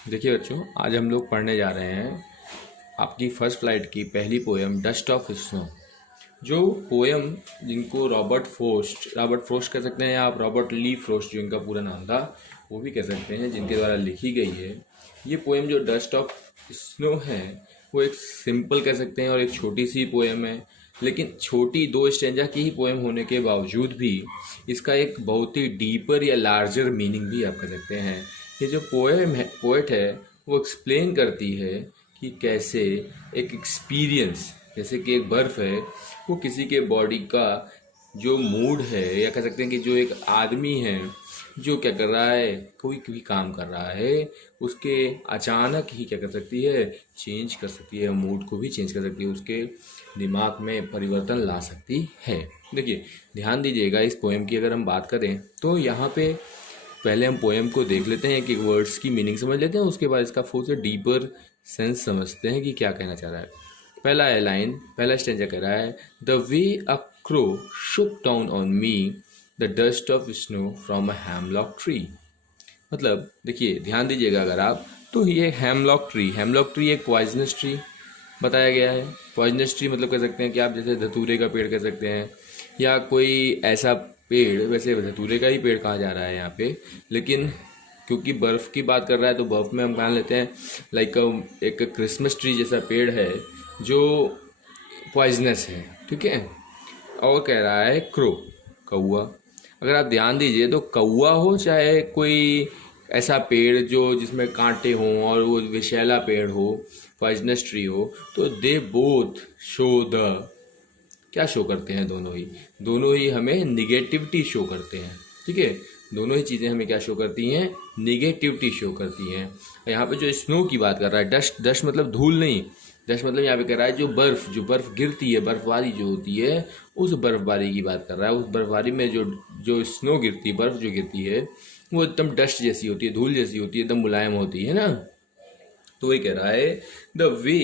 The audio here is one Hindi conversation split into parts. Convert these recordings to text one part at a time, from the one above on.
देखिए बच्चों, आज हम लोग पढ़ने जा रहे हैं आपकी फर्स्ट फ्लाइट की पहली पोएम डस्ट ऑफ स्नो। जो पोएम जिनको रॉबर्ट फ्रोस्ट कह सकते हैं, या आप रॉबर्ट ली फ्रोस्ट जो इनका पूरा नाम था वो भी कह सकते हैं, जिनके द्वारा लिखी गई है ये पोएम जो डस्ट ऑफ स्नो है, वो एक सिंपल कह सकते हैं और एक छोटी सी पोएम है। लेकिन छोटी 2 स्टेंजा की ही पोएम होने के बावजूद भी इसका एक बहुत ही डीपर या लार्जर मीनिंग भी आप कह सकते हैं। ये जो पोएट है वो एक्सप्लेन करती है कि कैसे एक एक्सपीरियंस, जैसे कि एक बर्फ़ है, वो किसी के बॉडी का जो मूड है, या कह सकते हैं कि जो एक आदमी है जो क्या कर रहा है, कोई भी काम कर रहा है, उसके अचानक ही क्या कर सकती है, चेंज कर सकती है, मूड को भी चेंज कर सकती है, उसके दिमाग में परिवर्तन ला सकती है। देखिए ध्यान दीजिएगा, इस पोएम की अगर हम बात करें तो यहाँ पे पहले हम पोएम को देख लेते हैं कि वर्ड्स की मीनिंग समझ लेते हैं, उसके बाद इसका फुल से डीपर सेंस समझते हैं कि क्या कहना चाह रहा है। पहला है लाइन, पहला स्टेंजा कह रहा है, the way a crow Shuk down on me the dust of snow from a hemlock tree. मतलब देखिए ध्यान दीजिएगा अगर आप, तो ये हेमलॉक ट्री एक पॉइजनस ट्री बताया गया है। पॉइजनस ट्री मतलब कह सकते हैं कि आप जैसे धतूरे का पेड़ कह सकते हैं, या कोई ऐसा पेड़, वैसे धतूरे का ही पेड़ कहा जा रहा है यहाँ पे, लेकिन क्योंकि बर्फ़ की बात कर रहा है तो बर्फ़ में हम मान लेते हैं लाइक एक क्रिसमस ट्री जैसा पेड़ है जो पॉइजनस है, ठीक है। और कह रहा है क्रो, कौआ। अगर आप ध्यान दीजिए तो कौआ हो चाहे कोई ऐसा पेड़ जो जिसमें कांटे हों और वो विषैला पेड़ हो, पॉइजनस ट्री हो, तो दे बोथ शो द, क्या शो करते हैं, दोनों ही हमें निगेटिविटी शो करते हैं, ठीक है। दोनों ही चीज़ें हमें क्या शो करती हैं, निगेटिविटी शो करती हैं। यहाँ पे जो स्नो की बात कर रहा है, डस्ट मतलब धूल नहीं, डस्ट मतलब यहाँ पे कह रहा है जो बर्फ़ गिरती है, बर्फबारी जो होती है, उस बर्फबारी की बात कर रहा है। उस बर्फबारी में जो जो स्नो गिरती है, बर्फ़ जो गिरती है, वो एकदम डस्ट जैसी होती है, धूल जैसी होती है, एकदम मुलायम होती है ना। तो वही कह रहा है, the way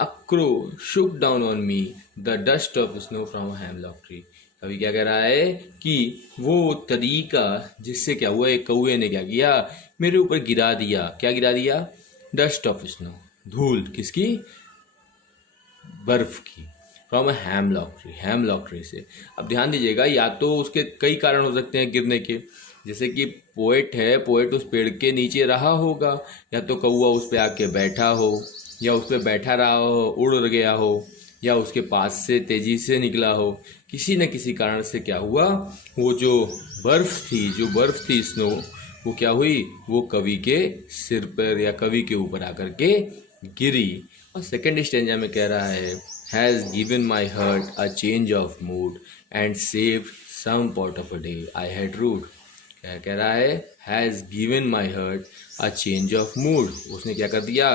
a crow Shuk down on me the dust of snow from hemlock tree. अभी क्या कह रहा है कि वो तरीका जिससे क्या हुआ, एक कौए ने क्या किया, मेरे ऊपर गिरा दिया। क्या गिरा दिया? डस्ट ऑफ स्नो, धूल किसकी, बर्फ की, फ्रॉम अ हेमलॉक ट्री से। अब ध्यान दीजिएगा, या तो उसके कई कारण हो सकते हैं गिरने के, जैसे कि पोएट उस पेड़ के नीचे रहा होगा, या तो कौआ उस पे आके बैठा हो, या उस पे बैठा रहा हो, उड़ गया हो, या उसके पास से तेजी से निकला हो। किसी न किसी कारण से क्या हुआ, वो जो बर्फ थी स्नो, वो क्या हुई, वो कवि के सिर पर या कवि के ऊपर आकर के गिरी। और सेकंड स्टेंजा में कह रहा है, has given my heart a change of mood and save some part of a day I had rued. क्या कह रहा है, has given my heart a change of mood. उसने क्या कर दिया,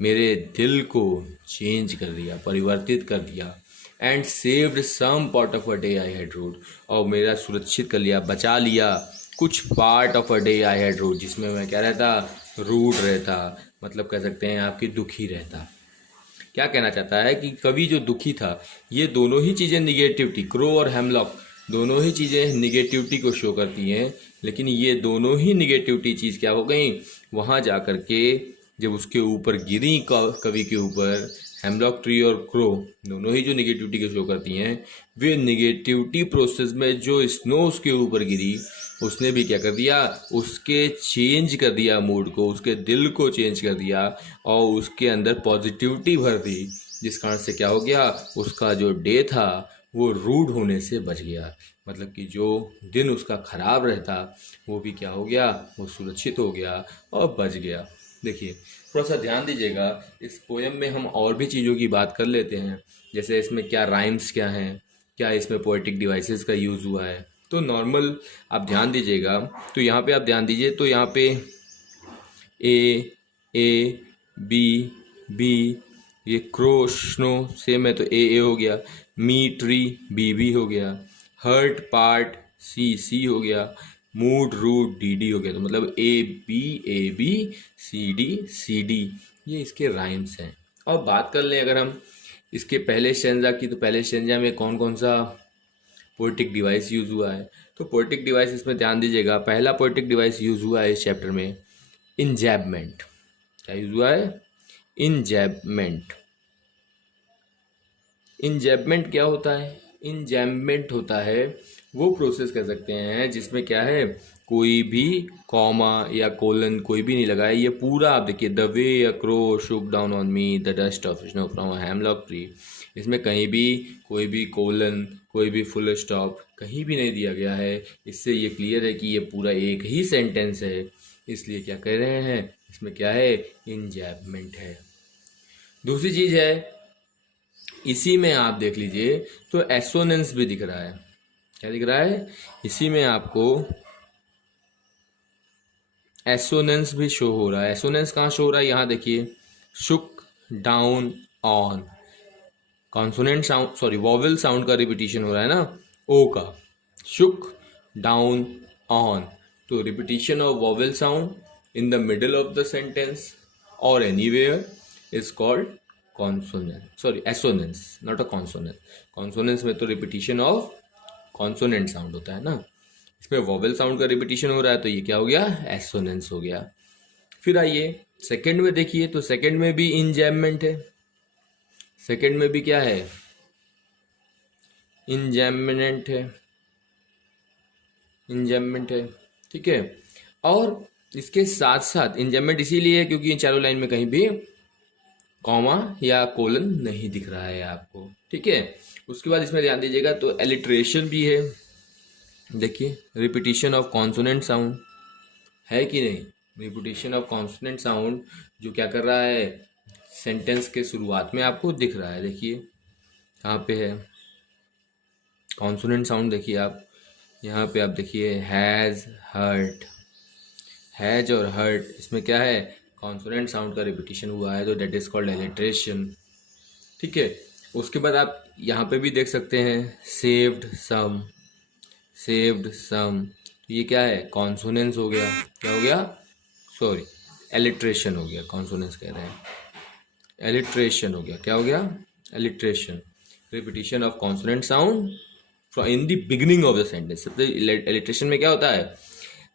मेरे दिल को चेंज कर दिया, परिवर्तित कर दिया। And saved some part of a day I had rued, और मेरा सुरक्षित कर लिया, बचा लिया कुछ part of a day I had rued, जिसमें मैं क्या रहता, रूड रहता, मतलब कह सकते हैं आपकी दुखी रहता। क्या कहना चाहता है कि कवि जो दुखी था, ये दोनों ही चीज़ें निगेटिविटी, क्रो और हेमलॉक दोनों ही चीज़ें निगेटिविटी को शो करती हैं, लेकिन ये दोनों ही निगेटिविटी चीज़ क्या हो गई, वहाँ जा कर के जब उसके ऊपर गिरी, कवि के ऊपर, हेमलॉक ट्री और क्रो दोनों ही जो निगेटिविटी को शो करती हैं, वे निगेटिविटी प्रोसेस में जो स्नो उसके ऊपर गिरी, उसने भी क्या कर दिया, उसके चेंज कर दिया मूड को, उसके दिल को चेंज कर दिया, और उसके अंदर पॉजिटिविटी भर दी, जिस कारण से क्या हो गया, उसका जो डे था वो रूड होने से बच गया। मतलब कि जो दिन उसका खराब रहता वो भी क्या हो गया, वो सुरक्षित हो गया और बच गया। देखिए थोड़ा सा ध्यान दीजिएगा, इस पोएम में हम और भी चीज़ों की बात कर लेते हैं, जैसे इसमें क्या राइम्स क्या हैं, क्या इसमें पोएटिक डिवाइसेस का यूज़ हुआ है। तो नॉर्मल आप ध्यान दीजिएगा, तो यहाँ पे आप ध्यान दीजिए, तो यहाँ पे ए बी बी, ये क्रो स्नो सेम है तो ए हो गया, मी ट्री बी हो गया, हर्ट पार्ट सी हो गया, मूड रूट डी हो गया। तो मतलब ए बी सी डी, ये इसके राइम्स हैं। और बात कर लें अगर हम इसके पहले स्टेंजा की, तो पहले स्टेंजा में कौन कौन सा पोएटिक डिवाइस यूज़ हुआ है। तो पोएटिक डिवाइस इसमें ध्यान दीजिएगा, पहला पोएटिक डिवाइस यूज़ हुआ है इस चैप्टर में, इंजैबमेंट। क्या यूज हुआ है? इंजैबमेंट। इंजैबमेंट क्या होता है? इंजैबमेंट होता है वो प्रोसेस कह सकते हैं जिसमें क्या है, कोई भी कॉमा या कोलन कोई भी नहीं लगा है। ये पूरा आप देखिए, the way a crow Shuk down on me the dust of snow from hemlock tree. इसमें कहीं भी कोई भी कोलन, कोई भी फुल स्टॉप कहीं भी नहीं दिया गया है। इससे ये क्लियर है कि ये पूरा एक ही सेंटेंस है। इसलिए क्या कह रहे हैं, इसमें क्या है, इंजैबमेंट है। दूसरी चीज है, इसी में आप देख लीजिए तो एसोनेंस भी दिख रहा है। क्या दिख रहा है? इसी में आपको एसोनेंस भी शो हो रहा है। एसोनेंस कहाँ शो हो रहा है? यहाँ देखिए, shook down on, consonant sound, sorry vowel sound का रिपीटिशन हो रहा है ना, ओ का, शुक डाउन ऑन। तो repetition of vowel sound in the middle of the sentence और anywhere is called consonant, sorry assonance, not a consonant. Consonance में तो रिपीटिशन ऑफ कॉन्सोनेंट साउंड होता है ना, इसमें वॉवेल साउंड का रिपीटिशन हो रहा है तो ये क्या हो गया, एसोनेंस हो गया। फिर आइए सेकंड में देखिए, तो सेकंड में भी इंजैममेंट है। सेकंड में भी क्या है, इंजैममेंट है, इंजैममेंट है, ठीक है। और इसके साथ साथ इंजैममेंट इसीलिए है क्योंकि इन चारों लाइन में कहीं भी कॉमा या कोलन नहीं दिख रहा है आपको, ठीक है। उसके बाद इसमें ध्यान दीजिएगा तो एलिट्रेशन भी है। देखिए, रिपीटिशन ऑफ कॉन्सोनेंट साउंड है कि नहीं? रिपीटिशन ऑफ कॉन्सोनेंट साउंड जो क्या कर रहा है, सेंटेंस के शुरुआत में आपको दिख रहा है। देखिए कहाँ पे है कॉन्सोनेंट साउंड, देखिए आप यहाँ पे, आप देखिए हैज़, हर्ट। हैज और हर्ट, इसमें क्या है, कॉन्सोनेंट साउंड का रिपीटिशन हुआ है, तो डेट इज कॉल्ड एलिट्रेशन, ठीक है। उसके बाद आप यहाँ पे भी देख सकते हैं सेव्ड सम, सेव्ड सम, तो ये क्या है, कॉन्सोनेंस हो गया। क्या हो गया, सॉरी एलिट्रेशन हो गया, कॉन्सोनेंस कह रहे हैं, एलिट्रेशन हो गया। क्या हो गया, alliteration, repetition of consonant sound in the beginning of the sentence. सबसे एलिट्रेशन में क्या होता है,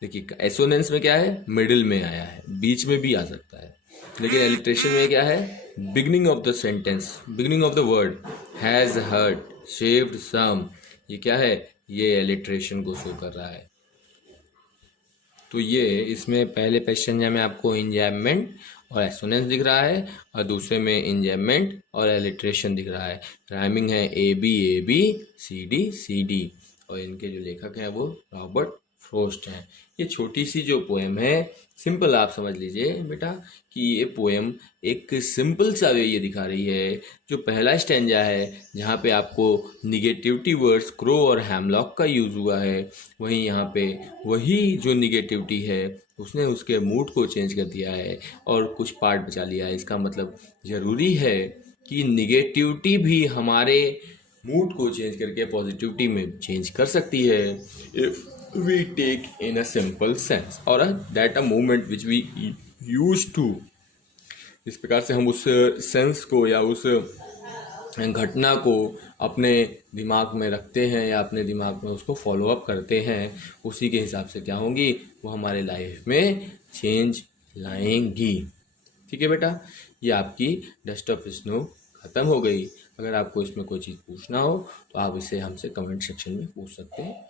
देखिए एसोनेंस में क्या है, मिडिल में आया है, बीच में भी आ सकता है, लेकिन एलिट्रेशन में क्या है, beginning of the sentence, beginning of the word, has hurt shaved some, ये क्या है, ये एलिट्रेशन को शो कर रहा है। तो ये इसमें पहले पैसेंजर में आपको इंजैममेंट और एसोनेंस दिख रहा है और दूसरे में इंजैममेंट और एलिट्रेशन दिख रहा है। राइमिंग है ए बी सी डी, और इनके जो लेखक हैं वो रॉबर्ट फ्रोस्ट हैं। ये छोटी सी जो पोएम है, सिंपल आप समझ लीजिए बेटा कि ये पोएम एक सिंपल सा वे ये दिखा रही है। जो पहला स्टैंजा है जहाँ पे आपको निगेटिविटी वर्ड्स क्रो और हैमलॉक का यूज़ हुआ है, वहीं यहाँ पे वही जो निगेटिविटी है उसने उसके मूड को चेंज कर दिया है और कुछ पार्ट बचा लिया है। इसका मतलब ज़रूरी है कि निगेटिविटी भी हमारे मूड को चेंज करके पॉजिटिविटी में चेंज कर सकती है if we take in a simple sense और that a moment which we use to. इस प्रकार से हम उस सेंस को या उस घटना को अपने दिमाग में रखते हैं या अपने दिमाग में उसको फॉलो अप करते हैं, उसी के हिसाब से क्या होंगी, वो हमारे लाइफ में चेंज लाएंगी। ठीक है बेटा, ये आपकी डस्ट ऑफ स्नो ख़त्म हो गई। अगर आपको इसमें कोई चीज़ पूछना हो तो आप इसे हमसे कमेंट सेक्शन में पूछ सकते हैं।